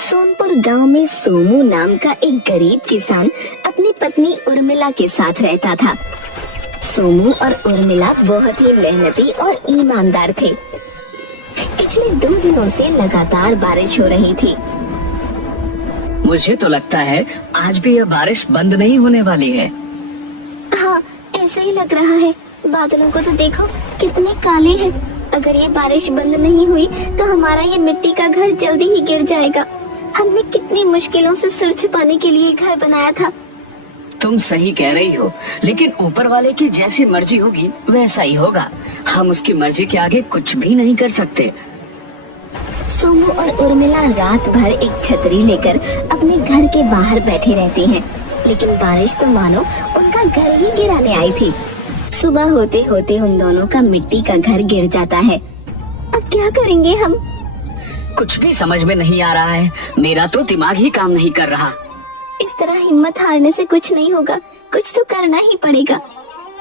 सोनपुर गांव में सोमू नाम का एक गरीब किसान अपनी पत्नी उर्मिला के साथ रहता था। सोमू और उर्मिला बहुत ही मेहनती और ईमानदार थे। पिछले 2 दिनों से लगातार बारिश हो रही थी। मुझे तो लगता है आज भी यह बारिश बंद नहीं होने वाली है। हाँ, ऐसे ही लग रहा है। बादलों को तो देखो कितने काले हैं। अगर ये बारिश बंद नहीं हुई तो हमारा ये मिट्टी का घर जल्दी ही गिर जाएगा। हमने कितनी मुश्किलों से सिर छुपाने के लिए घर बनाया था। तुम सही कह रही हो, लेकिन ऊपर वाले की जैसी मर्जी होगी वैसा ही होगा। हम उसकी मर्जी के आगे कुछ भी नहीं कर सकते। सोमू और उर्मिला रात भर एक छतरी लेकर अपने घर के बाहर बैठे रहते हैं, लेकिन बारिश तो मानो उनका घर ही गिराने आई थी। सुबह होते होते उन दोनों का मिट्टी का घर गिर जाता है। अब क्या करेंगे हम? कुछ भी समझ में नहीं आ रहा है। मेरा तो दिमाग ही काम नहीं कर रहा। इस तरह हिम्मत हारने से कुछ नहीं होगा, कुछ तो करना ही पड़ेगा।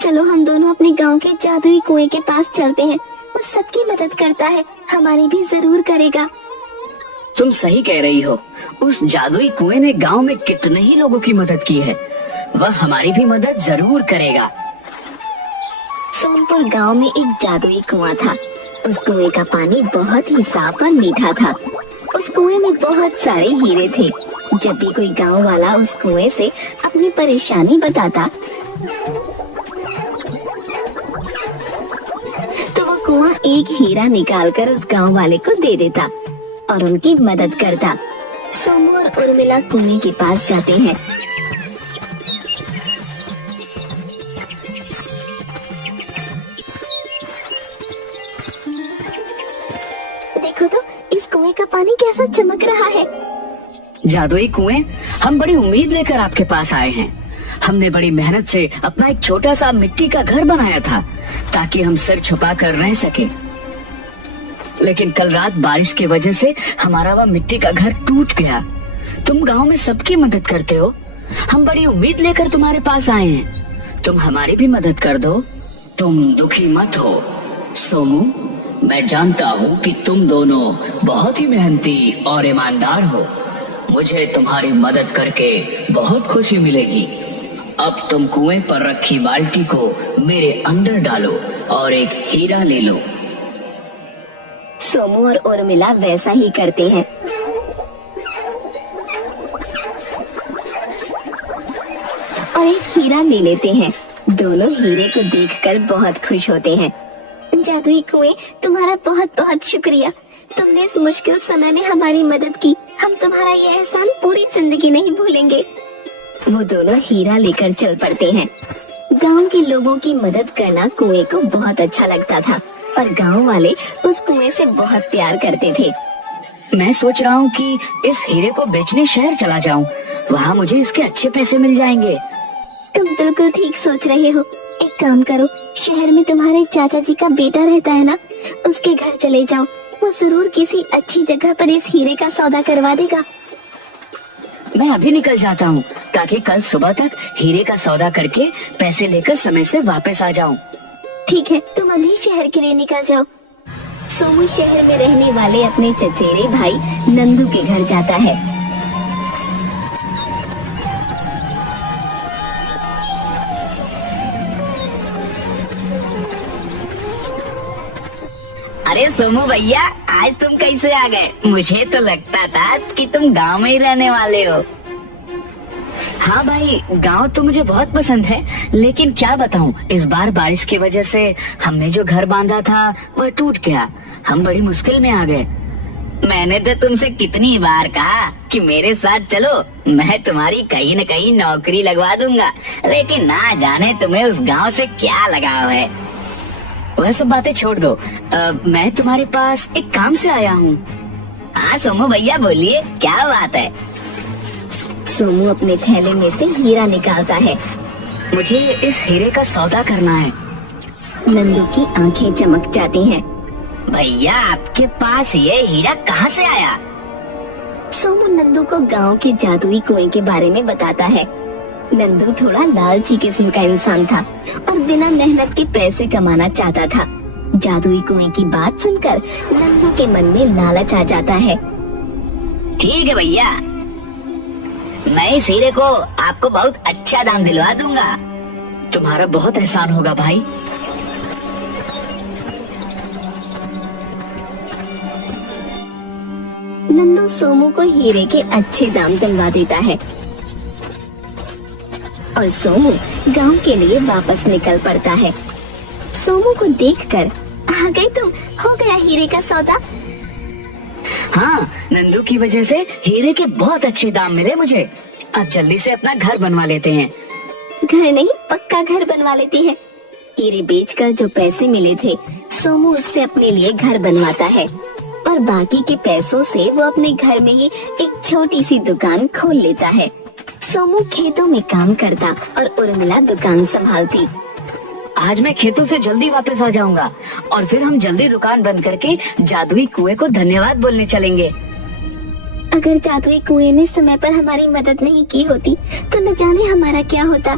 चलो हम दोनों अपने गांव के जादुई कुएं के पास चलते हैं। वो सबकी मदद करता है, हमारी भी जरूर करेगा। तुम सही कह रही हो। उस जादुई कुएं ने गांव में कितने ही लोगों की मदद की है। वह हमारी भी मदद जरूर करेगा। सोनपुर गांव में एक जादुई कुआं था। उस कुएं का पानी बहुत ही साफ और मीठा था। उस कुएं में बहुत सारे हीरे थे। जब भी कोई गांव वाला उस कुएं से अपनी परेशानी बताता तो वो कुआं एक हीरा निकालकर उस गांव वाले को दे देता और उनकी मदद करता। सोमू और उर्मिला कुएं के पास जाते हैं। देखो तो इस कुएं का पानी कैसा चमक रहा है। जादुई कुएं, हम बड़ी उम्मीद लेकर आपके पास आए हैं। हमने बड़ी मेहनत से अपना एक छोटा सा मिट्टी का घर बनाया था ताकि हम सिर छुपा कर रह सके। लेकिन कल रात बारिश की वजह से हमारा वह मिट्टी का घर टूट गया। तुम गांव में सबकी मदद करते हो। हम बड़ी उम्मीद लेकर तुम्हारे पास आए हैं। तुम हमारी भी मदद कर दो। तुम दुखी मत हो सोमू। मैं जानता हूँ कि तुम दोनों बहुत ही मेहनती और ईमानदार हो। मुझे तुम्हारी मदद करके बहुत खुशी मिलेगी। अब तुम कुएं पर रखी बाल्टी को मेरे अंदर डालो और एक हीरा ले लो। सोमू और उर्मिला वैसा ही करते हैं। और एक हीरा ले लेते हैं। दोनों हीरे को देखकर बहुत खुश होते हैं। जादुई कुएं, तुम्हारा बहुत बहुत शुक्रिया। तुमने इस मुश्किल समय में हमारी मदद की। हम तुम्हारा ये एहसान पूरी जिंदगी नहीं भूलेंगे। वो दोनों हीरा लेकर चल पड़ते हैं। गांव के लोगों की मदद करना कुएं को बहुत अच्छा लगता था और गांव वाले उस कुएं से बहुत प्यार करते थे। मैं सोच रहा हूँ कि इस हीरे को बेचने शहर चला जाऊँ। वहाँ मुझे इसके अच्छे पैसे मिल जाएंगे। तुम बिल्कुल ठीक सोच रहे हो। एक काम करो, शहर में तुम्हारे चाचा जी का बेटा रहता है ना, उसके घर चले जाओ। वो जरूर किसी अच्छी जगह पर इस हीरे का सौदा करवा देगा। मैं अभी निकल जाता हूँ ताकि कल सुबह तक हीरे का सौदा करके पैसे लेकर समय से वापस आ जाऊँ। ठीक है, तुम अभी शहर के लिए निकल जाओ। सोमू शहर में रहने वाले अपने चचेरे भाई नंदू के घर जाता है। अरे सोमू भैया, आज तुम कैसे आ गए? मुझे तो लगता था कि तुम गांव में ही रहने वाले हो। हाँ भाई, गांव तो मुझे बहुत पसंद है, लेकिन क्या बताऊं, इस बार बारिश की वजह से हमने जो घर बांधा था वह टूट गया। हम बड़ी मुश्किल में आ गए। मैंने तो तुमसे कितनी बार कहा कि मेरे साथ चलो, मैं तुम्हारी कहीं न कहीं नौकरी लगवा दूंगा, लेकिन ना जाने तुम्हें उस गांव से क्या लगाव है। वह सब बातें छोड़ दो। मैं तुम्हारे पास एक काम से आया हूँ। हाँ सोमू भैया, बोलिए, क्या बात है? सोमू अपने थैले में से हीरा निकालता है। मुझे इस हीरे का सौदा करना है। नंदू की आंखें चमक जाती हैं। भैया, आपके पास ये हीरा कहाँ से आया? सोमू नंदू को गांव के जादुई कुएं के बारे में बताता है। नंदू थोड़ा लालची किस्म का इंसान था और बिना मेहनत के पैसे कमाना चाहता था। जादुई कुएं की बात सुनकर नंदू के मन में लालच आ जाता है। ठीक है भैया, मैं इस हीरे को आपको बहुत अच्छा दाम दिलवा दूंगा। तुम्हारा बहुत एहसान होगा भाई। नंदू सोमू को हीरे के अच्छे दाम दिलवा देता है और सोमू गांव के लिए वापस निकल पड़ता है। सोमू को देखकर आ गई तुम, हो गया हीरे का सौदा। हाँ, नंदू की वजह से हीरे के बहुत अच्छे दाम मिले मुझे। अब जल्दी से अपना घर बनवा लेते हैं। घर नहीं, पक्का घर बनवा लेती है। हीरे बेचकर जो पैसे मिले थे, सोमू उससे अपने लिए घर बनवाता है और बाकी के पैसों से वो अपने घर में ही एक छोटी सी दुकान खोल लेता है। सोमू खेतों में काम करता और उर्मिला दुकान संभालती। आज मैं खेतों से जल्दी वापस आ जाऊंगा और फिर हम जल्दी दुकान बंद करके जादुई कुएं को धन्यवाद बोलने चलेंगे। अगर जादुई कुएं ने समय पर हमारी मदद नहीं की होती तो न जाने हमारा क्या होता।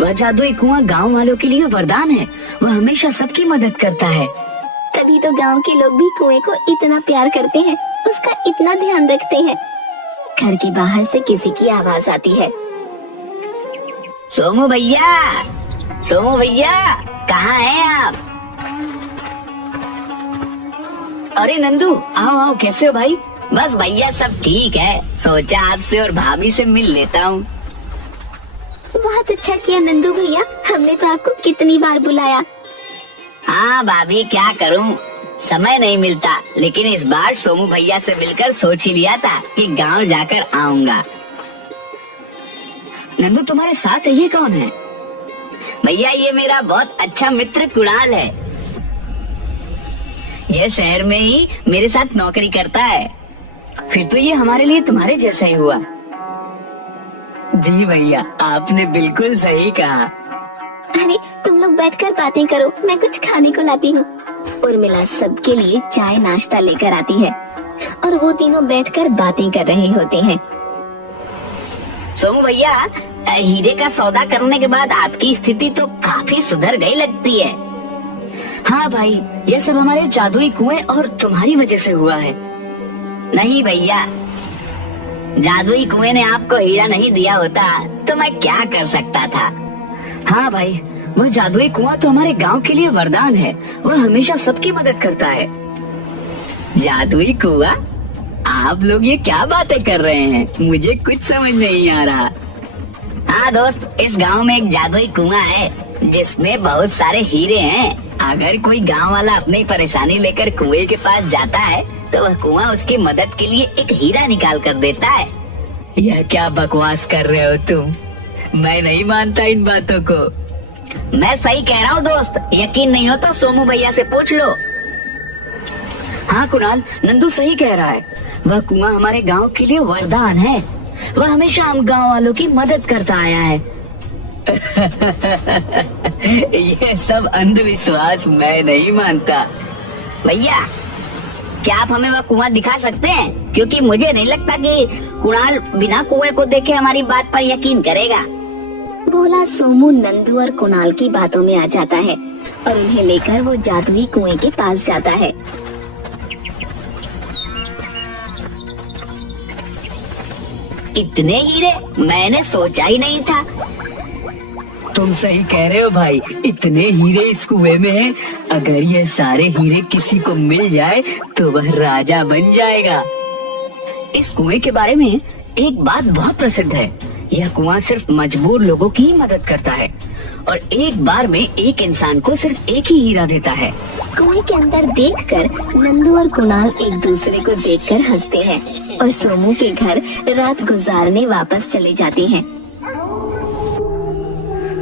वह जादुई कुआं गांव वालों के लिए वरदान है। वह हमेशा सबकी मदद करता है। तभी तो गांव के लोग भी कुएं को इतना प्यार करते हैं, उसका इतना ध्यान रखते हैं। घर के बाहर से किसी की आवाज आती है। सोमू भैया, सोमू भैया, कहाँ हैं आप? अरे नंदू, आओ आओ, कैसे हो भाई? बस भैया सब ठीक है, सोचा आपसे और भाभी से मिल लेता हूँ। बहुत अच्छा किया नंदू भैया, हमने तो आपको कितनी बार बुलाया। हाँ भाभी, क्या करूँ, समय नहीं मिलता। लेकिन इस बार सोमू भैया से मिलकर सोच ही लिया था कि गांव जाकर आऊंगा। नंदू, तुम्हारे साथ ये कौन है? भैया, ये मेरा बहुत अच्छा मित्र कुणाल है। यह शहर में ही मेरे साथ नौकरी करता है। फिर तो ये हमारे लिए तुम्हारे जैसा ही हुआ। जी भैया, आपने बिल्कुल सही कहा। अरे तुम लोग बैठकर बातें करो, मैं कुछ खाने को लाती हूँ। उर्मिला सबके लिए चाय नाश्ता लेकर आती है और वो तीनों बैठकर बातें कर रहे होते हैं। सोमू भैया, हीरे का सौदा करने के बाद आपकी स्थिति तो काफी सुधर गई लगती है। हाँ भाई, ये सब हमारे जादुई कुएं और तुम्हारी वजह से हुआ है। नहीं भैया, जादुई कुएं ने आपको हीरा नहीं दिया होता तो मैं क्या कर सकता था। हाँ भाई, वह जादुई कुआं तो हमारे गांव के लिए वरदान है। वह हमेशा सबकी मदद करता है। जादुई कुआं? आप लोग ये क्या बातें कर रहे हैं? मुझे कुछ समझ नहीं आ रहा। हाँ दोस्त, इस गांव में एक जादुई कुआं है जिसमें बहुत सारे हीरे हैं। अगर कोई गांव वाला अपनी परेशानी लेकर कुएं के पास जाता है तो वह कुआं उसकी मदद के लिए एक हीरा निकाल कर देता है। यह क्या बकवास कर रहे हो तुम? मैं नहीं मानता इन बातों को। मैं सही कह रहा हूँ दोस्त, यकीन नहीं हो तो सोमू भैया से पूछ लो। हाँ कुणाल, नंदू सही कह रहा है। वह कुआं हमारे गांव के लिए वरदान है। वह हमेशा हम गांव वालों की मदद करता आया है। ये सब अंधविश्वास मैं नहीं मानता। भैया, क्या आप हमें वह कुआं दिखा सकते हैं? क्योंकि मुझे नहीं लगता कि कुणाल बिना कुएं को देखे हमारी बात पर यकीन करेगा। बोला सोमू नंदू और कुणाल की बातों में आ जाता है और उन्हें लेकर वो जादुई कुएं के पास जाता है। इतने हीरे मैंने सोचा ही नहीं था। तुम सही कह रहे हो भाई, इतने हीरे इस कुएं में हैं। अगर ये सारे हीरे किसी को मिल जाए तो वह राजा बन जाएगा। इस कुएं के बारे में एक बात बहुत प्रसिद्ध है। यह कुआं सिर्फ मजबूर लोगों की ही मदद करता है और एक बार में एक इंसान को सिर्फ एक ही हीरा देता है। कुएं के अंदर देखकर नंदू और कुणाल एक दूसरे को देखकर हंसते हैं और सोमू के घर रात गुजारने वापस चले जाते हैं।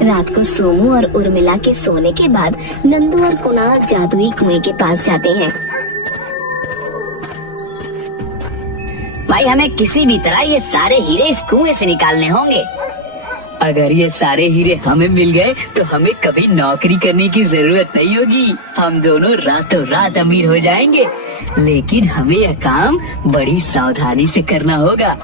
रात को सोमू और उर्मिला के सोने के बाद नंदू और कुणाल जादुई कुएं के पास जाते हैं। भाई, हमें किसी भी तरह ये सारे हीरे इस कुएं से निकालने होंगे। अगर ये सारे हीरे हमें मिल गए तो हमें कभी नौकरी करने की जरूरत नहीं होगी। हम दोनों रातों रात अमीर हो जाएंगे। लेकिन हमें यह काम बड़ी सावधानी से करना होगा।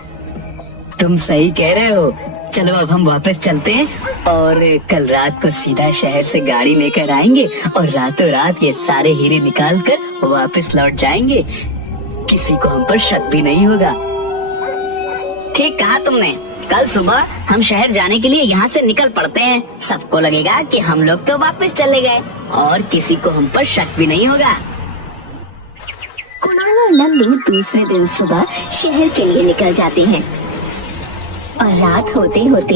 तुम सही कह रहे हो, चलो अब हम वापस चलते हैं और कल रात को सीधा शहर से गाड़ी लेकर आएंगे और रातों रात ये सारे हीरे निकाल कर वापस लौट जाएंगे। किसी को हम पर शक भी नहीं होगा। ठीक कहा तुमने। कल सुबह हम शहर जाने के लिए यहाँ से निकल पड़ते हैं। सबको लगेगा कि हम लोग तो वापस चले गए और किसी को हम पर शक भी नहीं होगा। कुणाल और नंदू दूसरे दिन सुबह शहर के लिए निकल जाते हैं और रात होते होते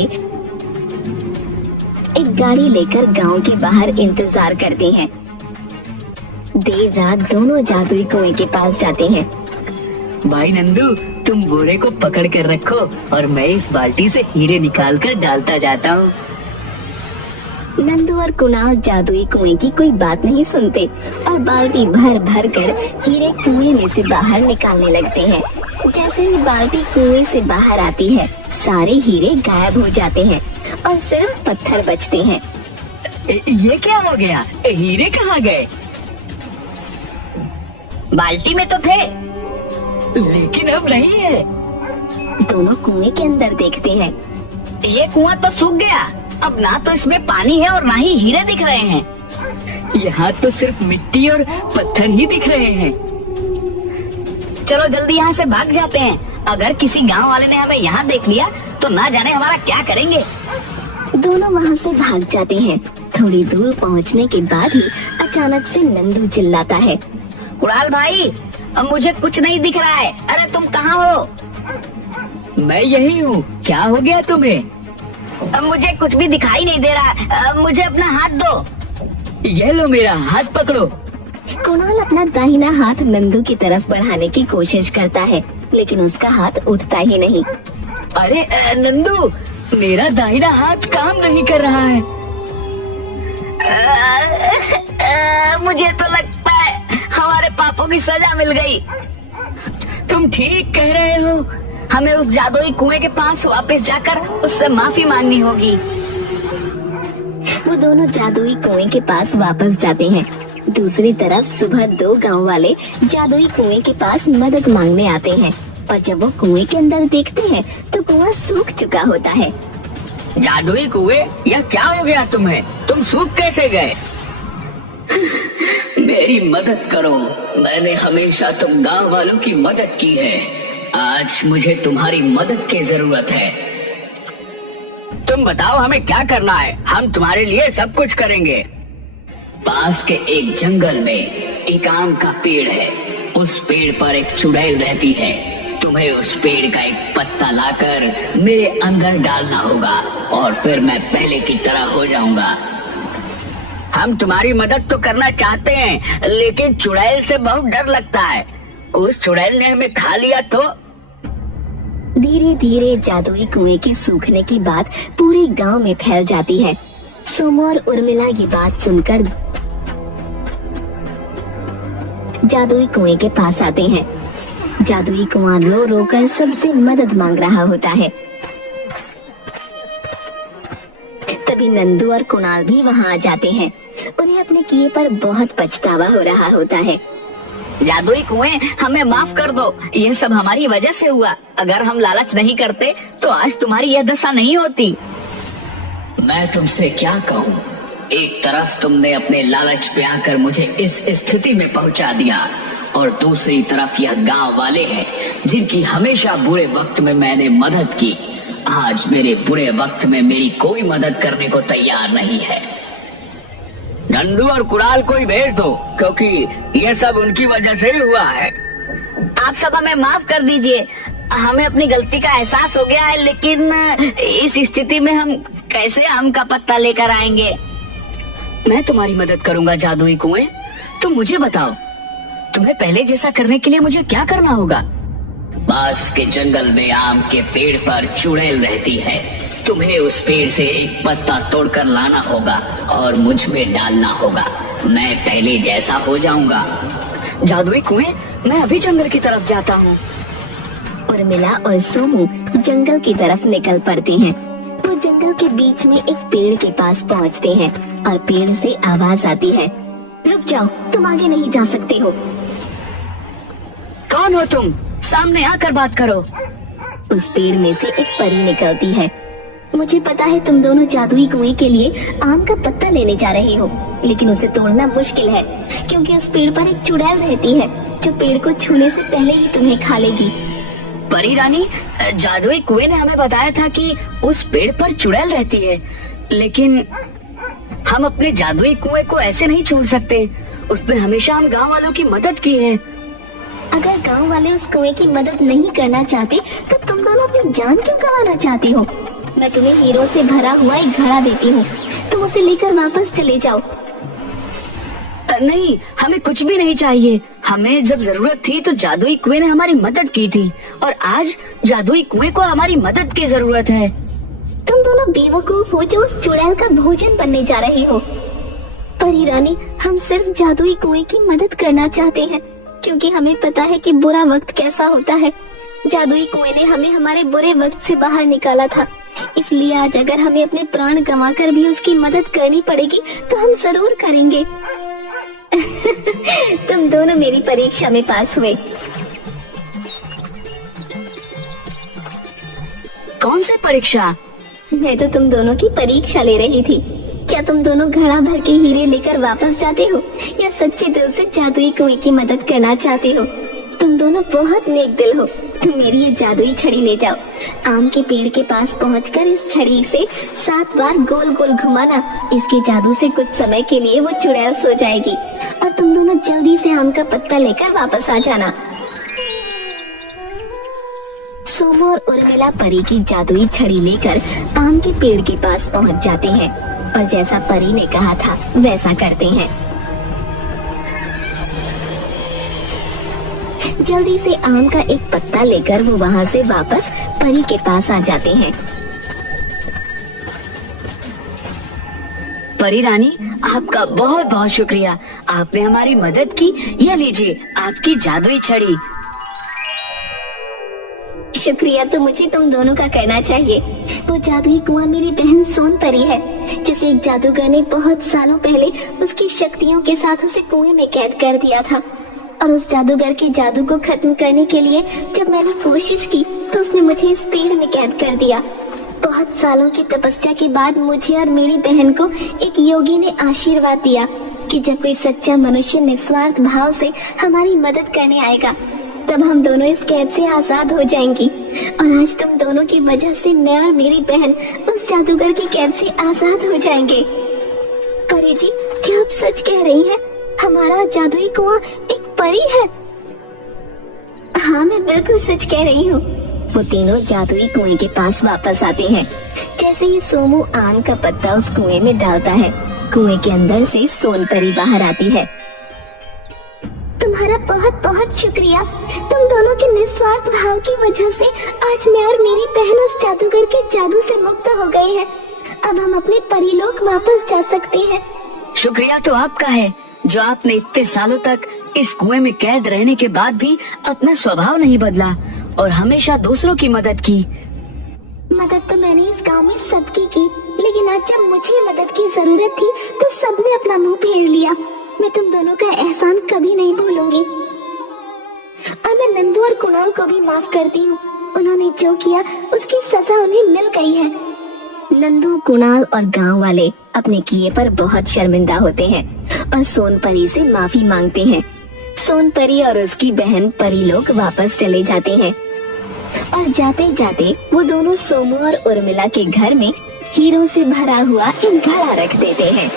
एक गाड़ी लेकर गांव के बाहर इंतजार करते हैं। देर रात दोनों जादुई कुएं के पास जाते हैं। भाई नंदू, तुम बोरे को पकड़ कर रखो और मैं इस बाल्टी से हीरे निकाल कर डालता जाता हूँ। नंदू और कुणाल जादुई कुएं की कोई बात नहीं सुनते और बाल्टी भर भर कर हीरे कुएं में से बाहर निकालने लगते हैं। जैसे ही बाल्टी कुएं से बाहर आती है, सारे हीरे गायब हो जाते हैं और सिर्फ पत्थर बचते हैं। ये क्या हो गया? हीरे कहाँ गए? बाल्टी में तो थे, लेकिन अब नहीं है। दोनों कुएं के अंदर देखते हैं। ये कुआं तो सूख गया। अब ना तो इसमें पानी है और ना ही हीरे दिख रहे हैं। यहाँ तो सिर्फ मिट्टी और पत्थर ही दिख रहे हैं। चलो जल्दी यहाँ से भाग जाते हैं। अगर किसी गांव वाले ने हमें यहाँ देख लिया तो ना जाने हमारा क्या करेंगे। दोनों वहाँ से भाग जाते हैं। थोड़ी दूर पहुँचने के बाद ही अचानक से नंदू चिल्लाता है, कुणाल भाई, अब मुझे कुछ नहीं दिख रहा है। अरे तुम कहाँ हो? मैं यही हूँ। क्या हो गया तुम्हें? अब मुझे कुछ भी दिखाई नहीं दे रहा। अब मुझे अपना हाथ दो। ये लो, मेरा हाथ पकड़ो। कुणाल अपना दाहिना हाथ नंदू की तरफ बढ़ाने की कोशिश करता है, लेकिन उसका हाथ उठता ही नहीं। अरे नंदू, मेरा दाहिना हाथ काम नहीं कर रहा है। मुझे तो लगता है हमारे पापों की सजा मिल गई। तुम ठीक कह रहे हो। हमें उस जादुई कुएं के पास वापस जाकर उससे माफी मांगनी होगी। वो दोनों जादुई कुएं के पास वापस जाते हैं। दूसरी तरफ सुबह दो गांव वाले जादुई कुएं के पास मदद मांगने आते हैं और जब वो कुएं के अंदर देखते हैं तो कुआं सूख चुका होता है। जादुई कुएं, यह क्या हो गया तुम्हें? तुम सूख कैसे गए? मेरी मदद करो। मैंने हमेशा तुम गांव वालों की मदद की है। आज मुझे तुम्हारी मदद की जरूरत है। तुम बताओ हमें क्या करना है। हम तुम्हारे लिए सब कुछ करेंगे। पास के एक जंगल में एक आम का पेड़ है। उस पेड़ पर एक चुड़ैल रहती है। तुम्हें उस पेड़ का एक पत्ता लाकर मेरे अंदर डालना होगा और फिर मैं पहले की तरह हो जाऊंगा। हम तुम्हारी मदद तो करना चाहते हैं, लेकिन चुड़ैल से बहुत डर लगता है। उस चुड़ैल ने हमें खा लिया तो। धीरे धीरे जादुई कुएं के सूखने की बात पूरे गांव में फैल जाती है। सोमू और उर्मिला ये बात सुनकर जादुई कुएं के पास आते हैं। जादुई कुआं रो रो कर सबसे मदद मांग रहा होता है। तभी नंदू और कुणाल भी वहां आ जाते हैं। उन्हें अपने किए पर बहुत पछतावा हो रहा होता है। जादुई कुएं, हमें माफ कर दो। यह सब हमारी वजह से हुआ। अगर हम लालच नहीं करते तो आज तुम्हारी यह दशा नहीं होती। मैं तुमसे क्या कहूँ। एक तरफ तुमने अपने लालच पे आकर मुझे इस स्थिति में पहुंचा दिया और दूसरी तरफ यह गांव वाले हैं जिनकी हमेशा बुरे वक्त में मैंने मदद की। आज मेरे बुरे वक्त में मेरी कोई मदद करने को तैयार नहीं है। नंदू और कुणाल को ही भेज दो, क्योंकि यह सब उनकी वजह से ही हुआ है। आप सब हमें माफ कर दीजिए। हमें अपनी गलती का एहसास हो गया है, लेकिन इस स्थिति में हम कैसे आम का पत्ता लेकर आएंगे? मैं तुम्हारी मदद करूंगा जादुई कुएं। तुम मुझे बताओ, तुम्हें पहले जैसा करने के लिए मुझे क्या करना होगा? पास के जंगल में आम के पेड़ पर चुड़ैल रहती है। तुम्हें उस पेड़ से एक पत्ता तोड़कर लाना होगा और मुझ में डालना होगा। मैं पहले जैसा हो जाऊंगा। जादुई कुएं, मैं अभी जंगल की तरफ जाता हूँ। उर्मिला और सोमू जंगल की तरफ निकल पड़ते हैं। वो जंगल के बीच में एक पेड़ के पास पहुंचते हैं और पेड़ से आवाज आती है, रुक जाओ, तुम आगे नहीं जा सकते हो। कौन हो तुम? सामने आकर बात करो। उस पेड़ में से एक परी निकलती है। मुझे पता है तुम दोनों जादुई कुएं के लिए आम का पत्ता लेने जा रहे हो, लेकिन उसे तोड़ना मुश्किल है क्योंकि उस पेड़ पर एक चुड़ैल रहती है जो पेड़ को छूने से पहले ही तुम्हें खा लेगी। परी रानी, जादुई कुएं ने हमें बताया था कि उस पेड़ पर चुड़ैल रहती है, लेकिन हम अपने जादुई कुएं को ऐसे नहीं छोड़ सकते। उसने हमेशा हम गांव वालों की मदद की है। अगर गांव वाले उस कुएं की मदद नहीं करना चाहते तो तुम दोनों अपनी जान क्यों गंवाना चाहते हो? मैं तुम्हें हीरो से भरा हुआ एक घड़ा देती हूँ, तुम उसे लेकर वापस चले जाओ। नहीं, हमें कुछ भी नहीं चाहिए। हमें जब जरूरत थी तो जादुई कुएं ने हमारी मदद की थी, और आज जादुई कुएं को हमारी मदद की जरूरत है। तुम दोनों बेवकूफ हो जो उस चुड़ैल का भोजन बनने जा रहे हो। परी रानी, हम सिर्फ जादुई कुएं की मदद करना चाहते हैं क्योंकि हमें पता है कि बुरा वक्त कैसा होता है। जादुई कुएं ने हमें हमारे बुरे वक्त से बाहर निकाला था, इसलिए आज अगर हमें अपने प्राण गंवाकर भी उसकी मदद करनी पड़ेगी तो हम जरूर करेंगे। तुम दोनों मेरी परीक्षा में पास हुए। कौन सी परीक्षा? मैं तो तुम दोनों की परीक्षा ले रही थी। क्या तुम दोनों घड़ा भर के हीरे लेकर वापस जाते हो या सच्चे दिल से जादुई कुएं की मदद करना चाहते हो? तुम दोनों बहुत नेक दिल हो। तुम मेरी ये जादुई छड़ी ले जाओ। आम के पेड़ के पास पहुंचकर इस छड़ी से 7 बार गोल गोल घुमाना। इसके जादू से कुछ समय के लिए वो चुड़ैल सो जाएगी और तुम दोनों जल्दी से आम का पत्ता लेकर वापस आ जाना। सोमो और उर्मिला परी की जादुई छड़ी लेकर आम के पेड़ के पास पहुंच जाते हैं और जैसा परी ने कहा था वैसा करते हैं। जल्दी से आम का एक पत्ता लेकर वो वहाँ से वापस परी के पास आ जाते हैं। परी रानी, आपका बहुत बहुत शुक्रिया। आपने हमारी मदद की। यह लीजिए आपकी जादुई छड़ी। शुक्रिया तो मुझे तुम दोनों का करना चाहिए। वो जादुई कुआं मेरी बहन सोन परी है, जिसे एक जादूगर ने बहुत सालों पहले उसकी शक्तियों के साथ उसे कुएं में कैद कर दिया था। और उस जादूगर के जादू को खत्म करने के लिए जब मैंने कोशिश की तो उसने मुझे इस पेड़ में कैद कर दिया। बहुत सालों की तपस्या के बाद मुझे और मेरी बहन को एक योगी ने आशीर्वाद दिया कि जब कोई सच्चा मनुष्य निस्वार्थ भाव से हमारी मदद करने आएगा तब हम दोनों इस कैद से आजाद हो जाएंगी। और आज तुम दोनों की वजह से मैं और मेरी बहन उस जादूगर की कैद से आजाद हो जाएंगे। परी जी, क्या आप सच कह रही हैं? हमारा जादुई कुआं एक परी है? हाँ, मैं बिल्कुल सच कह रही हूँ। वो तीनों जादुई कुएं के पास वापस आते हैं। जैसे ही सोमू आम का पत्ता उस कुएं में डालता है, कुएं के अंदर से सोन परी बाहर आती है। तुम्हारा बहुत बहुत शुक्रिया। तुम दोनों के निस्वार्थ भाव की वजह से आज मैं और मेरी बहन उस जादूगर के जादू से मुक्त हो गए हैं। अब हम अपने परीलोक वापस जा सकते हैं। शुक्रिया तो आपका है जो आपने इतने सालों तक इस कुएं में कैद रहने के बाद भी अपना स्वभाव नहीं बदला और हमेशा दूसरों की मदद की। मदद तो मैंने इस गांव में सबकी की, लेकिन आज जब मुझे मदद की जरूरत थी तो सबने अपना मुंह फेर लिया। मैं तुम दोनों का एहसान कभी नहीं भूलूंगी। और मैं नंदू और कुणाल को भी माफ करती हूँ। उन्होंने जो किया उसकी सजा उन्हें मिल गई है। नंदू, कुणाल और गांव वाले अपने किए पर बहुत शर्मिंदा होते हैं और सोन परी से माफी मांगते हैं। सोन परी और उसकी बहन परीलोक वापस चले जाते हैं और जाते जाते वो दोनों सोमू और उर्मिला के घर में हीरों से भरा हुआ एक घड़ा रख देते हैं।